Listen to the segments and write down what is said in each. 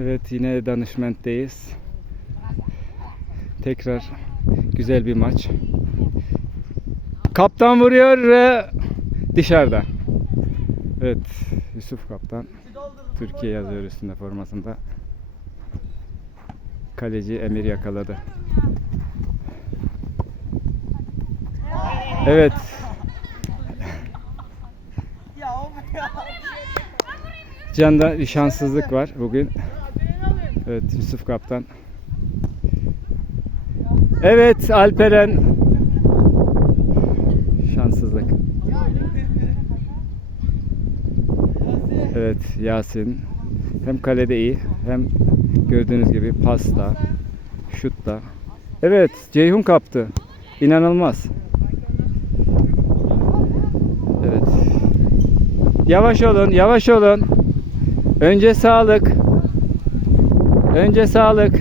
Evet yine danışmentteyiz. Tekrar güzel bir maç. Kaptan vuruyor ve dışarıda. Evet Yusuf Kaptan. Türkiye yazıyor üstünde formasında. Kaleci Emir yakaladı. Evet. Can'da bir şanssızlık var bugün. Evet Yusuf Kaptan. Evet Alperen. Şanssızlık. Evet Yasin. Hem kalede iyi hem gördüğünüz gibi pasta, şutta. Evet Ceyhun kaptı. İnanılmaz. Evet. Yavaş olun, yavaş olun. Önce sağlık. Önce sağlık.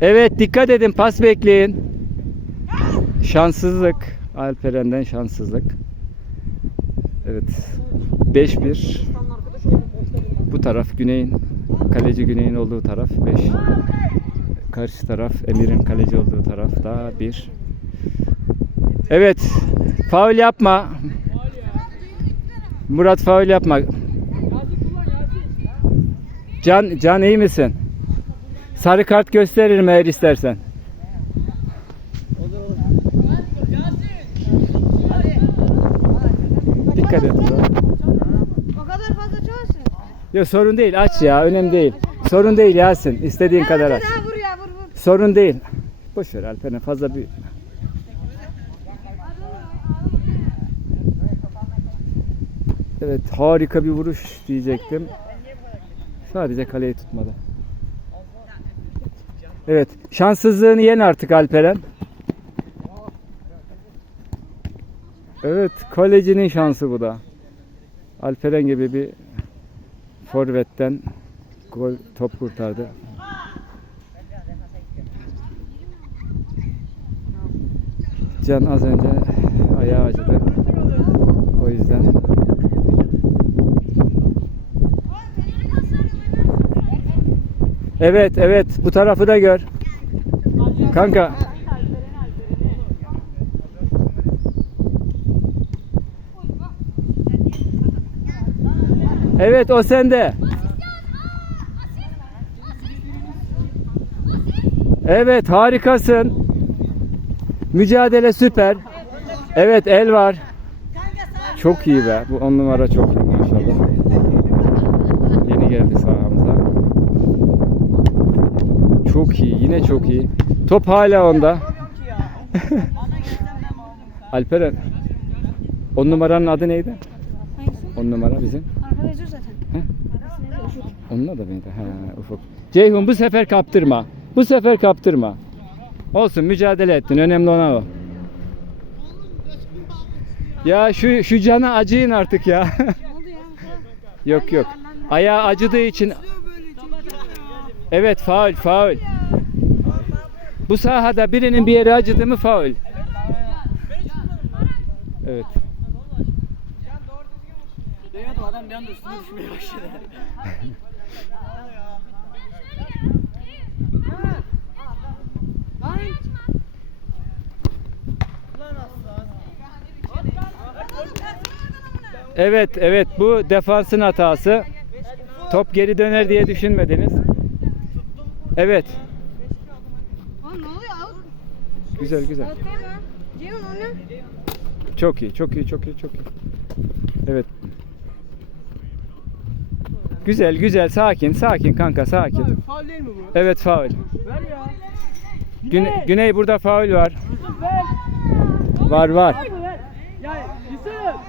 Evet dikkat edin pas bekleyin. Şanssızlık. Alperen'den şanssızlık. Evet. 5-1. Bu taraf Güney'in kaleci Güney'in olduğu taraf 5. Karşı taraf Emir'in kaleci olduğu taraf da 1. Evet. Faul yapma. Murat faul yapma. Can Can iyi misin? Sarı kart gösteririm eğer istersen. Dikkat et. O kadar fazla çalışsın. Yok sorun değil aç ya önemli değil. Sorun değil Yasin istediğin kadar aç. Daha vur ya vur vur. Sorun değil. Boş ver Alperen fazla bir Evet harika bir vuruş diyecektim. Sadece kaleyi tutmadı. Evet şanssızlığını yen artık Alperen. Evet kalecinin şansı bu da. Alperen gibi bir forvetten gol top kurtardı. Can az önce ayağı acıdı. O yüzden Evet evet bu tarafı da gör. Kanka. Evet o sende. Evet harikasın. Mücadele süper. Evet el var. Çok iyi be. Bu on numara çok iyi iyi. Yine çok iyi. Top hala onda. Alperen. On numaranın adı neydi? Hangisi? On numara bizim. Arkada yazıyor zaten. He? Onun adı? He, ufuk. Ceyhun bu sefer kaptırma. Bu sefer kaptırma. Olsun mücadele ettin. Önemli olan o. Ya şu şu cana acıyın artık ya? yok yok. Ayağı acıdığı için Evet faul faul. Bu sahada birinin bir yeri acıdı mı faul. Evet. Başladı. Evet evet bu defansın hatası. Top geri döner diye düşünmediniz. Evet. Oğlum ne oluyor? Al. Güzel güzel. Çok iyi, çok iyi, çok iyi, çok iyi. Evet. Güzel, güzel, sakin, sakin kanka, sakin. Faul değil mi bu? Evet, faul. Ver ya. Güne- Güney burada faul var. Yusuf ver. Var, var. Abi ver. Ya Yusuf.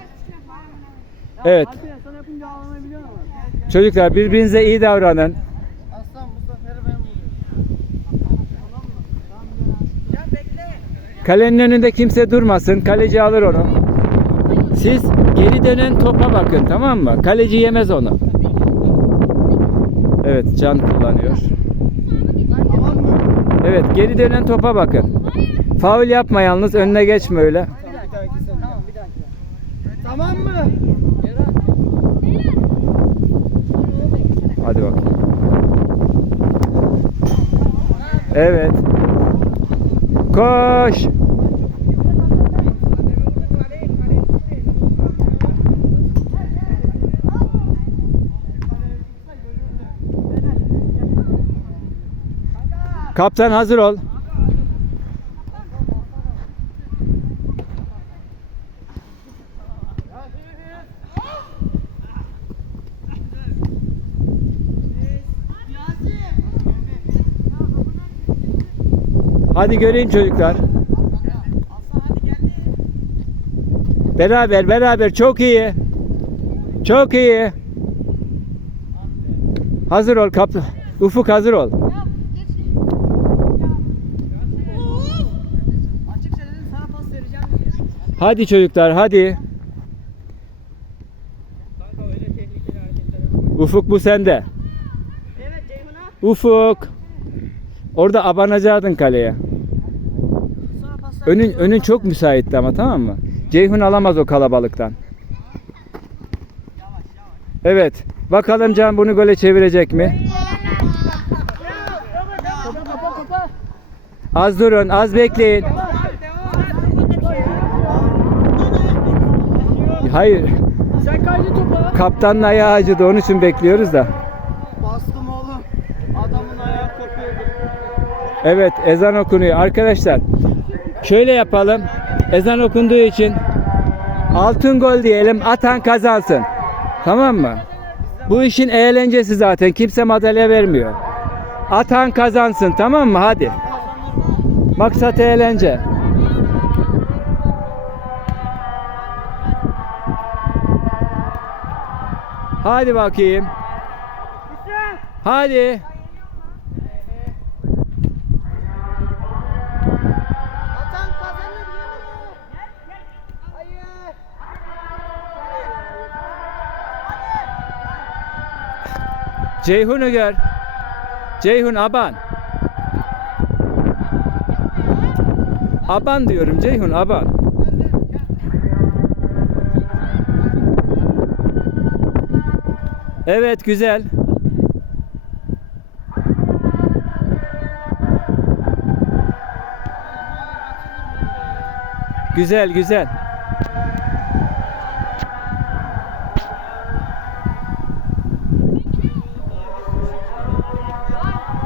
Evet. Alperen sana yapınca ağlamayı biliyorsun ama. Çocuklar birbirinize iyi davranın. Kalenin önünde kimse durmasın. Kaleci alır onu. Siz geri dönen topa bakın tamam mı? Kaleci yemez onu. Evet can kullanıyor. Evet geri dönen topa bakın. Faul yapma yalnız önüne geçme öyle. Tamam mı? Hadi bak. Evet. Koş. Kaptan hazır ol. Hadi göreyim çocuklar. Beraber beraber çok iyi. Çok iyi. Hazır ol kaptan. Ufuk hazır ol. Hadi çocuklar hadi. Ufuk bu sende. Ufuk. Orada abanacaktın kaleye. Önün önün çok müsaitti ama tamam mı? Ceyhun alamaz o kalabalıktan. Evet. Bakalım Can bunu gole çevirecek mi? Az durun, az bekleyin. Hayır. Kaptanın ayağı acıdı. Onun için bekliyoruz da. Evet, ezan okunuyor. Arkadaşlar, şöyle yapalım. Ezan okunduğu için altın gol diyelim. Atan kazansın. Tamam mı? Bu işin eğlencesi zaten. Kimse madalya vermiyor. Atan kazansın. Tamam mı? Hadi. Maksat eğlence. Hadi bakayım. Hadi. Ceyhun'u gör. Ceyhun Aban. Aban diyorum Ceyhun Aban. Evet güzel. Güzel güzel.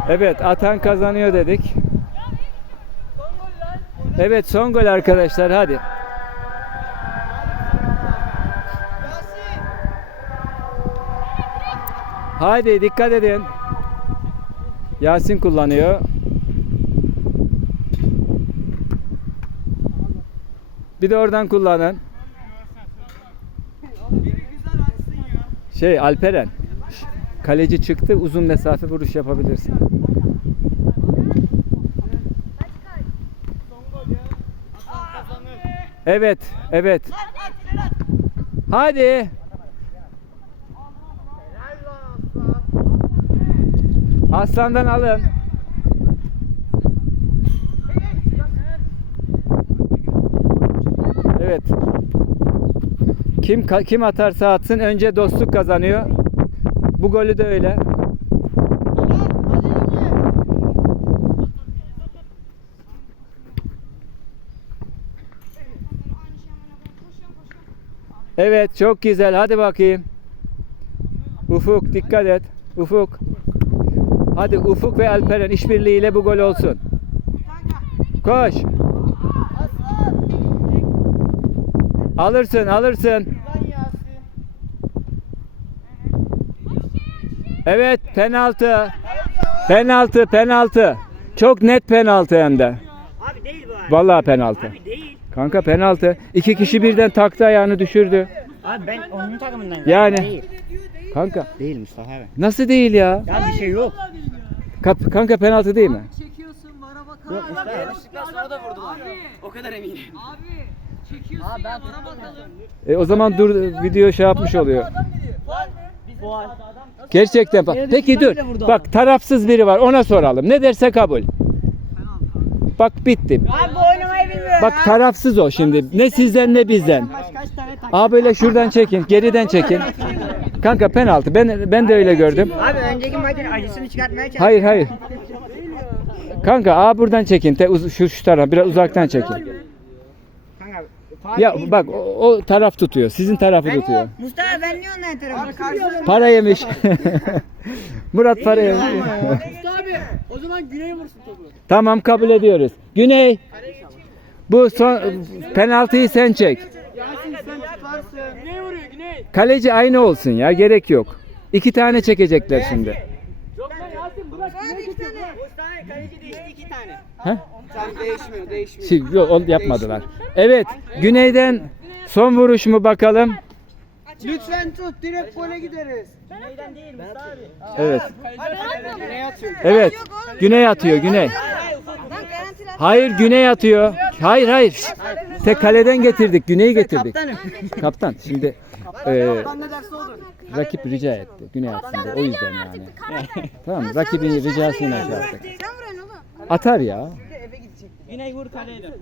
Evet atan kazanıyor dedik. Evet son gol arkadaşlar hadi. Haydi dikkat edin. Yasin kullanıyor. Bir de oradan kullanın. Şey Alperen. Kaleci çıktı uzun mesafe vuruş yapabilirsin. Son gol ya. Atan kazanır. Evet, evet. Hadi. Aslandan alın. Evet. Kim kim atarsa atsın önce dostluk kazanıyor. Bu golü de öyle. Evet çok güzel. Hadi bakayım. Ufuk dikkat et. Ufuk. Hadi Ufuk ve Alperen işbirliğiyle bu gol olsun. Koş. Alırsın, alırsın. Evet, penaltı. Penaltı, penaltı. Çok net penaltı hem de. Abi değil bu abi. Vallahi penaltı. Abi. Kanka penaltı. İki kişi birden taktı ayağını düşürdü. Abi ben onun takımından. Yani. Değil. Kanka Değil Mustafa abi. nasıl değil ya? Ya bir şey yok. Kap- kanka penaltı değil mi? Çekiyorsun bana bakalım. Yok Mustafa abi. Yanlışlıkla sonra da vurdular. Abi. O kadar eminim. Abi. Çekiyorsun ya bana bakalım. E, o zaman dur video şey yapmış oluyor. Gerçekten bak. Peki dur. Bak tarafsız biri var. Ona soralım. Ne derse kabul. Bak bitti. Abi bu oynamayı bilmiyor. Bak tarafsız o şimdi. Ne sizden ne bizden. Aa böyle şuradan çekin. Geriden çekin. Kanka penaltı. Ben ben de öyle gördüm. Abi önceki maçın acısını çıkartmaya çalıştım. Hayır hayır. Kanka aa buradan çekin. Te, uz- şu şu taraf biraz uzaktan çekin. Ya bak o, o taraf tutuyor. Sizin tarafı tutuyor. Mustafa ben niye ondan tarafım? Para yemiş. Murat para yemiş. Abi o zaman güneye vursun topu. tamam kabul ediyoruz. Güney. Bu son penaltıyı sen çek. Yasin sen tutarsın. Güney vuruyor güney. Kaleci aynı olsun ya gerek yok. İki tane çekecekler şimdi. Yok lan Yasin bırak. Güney tutuyor bırak. Mustafa kaleci değişti iki tane. Ha? Sen değişmiyor değişmiyor. Şey, yok onu yapmadılar. Evet Güney'den son vuruş mu bakalım? Lütfen tut direkt gole gideriz. Neyden değil Mustafa abi. Evet. Nereye atıyor? Evet. Güney atıyor Güney. Hayır Güney atıyor. Hayır hayır. Tek kaleden getirdik. Güney'i getirdik. Kaptan şimdi e, rakip rica etti. Güney atsın diye. O yüzden yani. tamam? Rakibin vuruyorsun oğlum. Atar ya. Güney vur kaleye dön.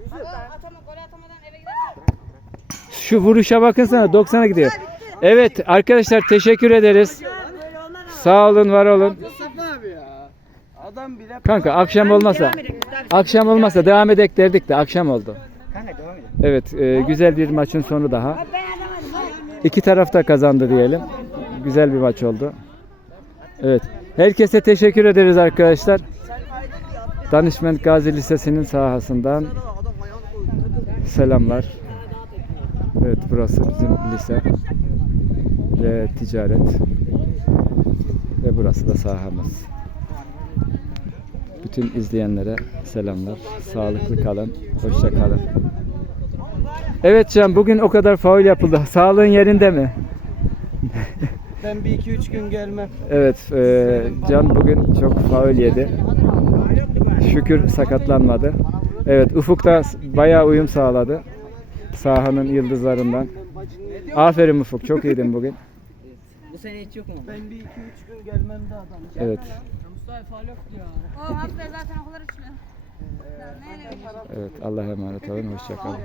Atama, gol atamadan eve gidersin. Şu vuruşa bakın sana 90'a gidiyor. Evet arkadaşlar teşekkür ederiz. Sağ olun var olun. Kanka akşam olmasa akşam olmasa devam edek derdik de akşam oldu. Evet e, güzel bir maçın sonu daha. İki taraf da kazandı diyelim. Güzel bir maç oldu. Evet. Herkese teşekkür ederiz arkadaşlar. Danışment Gazi Lisesi'nin sahasından selamlar. Evet burası bizim lise ve ticaret ve burası da sahamız. Bütün izleyenlere selamlar. Sağlıklı kalın. Hoşça kalın. Evet Can bugün o kadar faul yapıldı. Sağlığın yerinde mi? Ben bir iki üç gün gelmem. Evet e, Can bugün çok faul yedi. Şükür sakatlanmadı. Evet Ufuk da bayağı uyum sağladı. Sahanın yıldızlarından. Aferin Ufuk çok iyiydin bugün. Bu sene hiç yok mu? Ben bir iki üç gün gelmem de adam. Evet. Mustafa yoktu ya. O haftaya zaten okullar açılıyor. Neyle Evet Allah'a emanet olun. Hoşça kalın.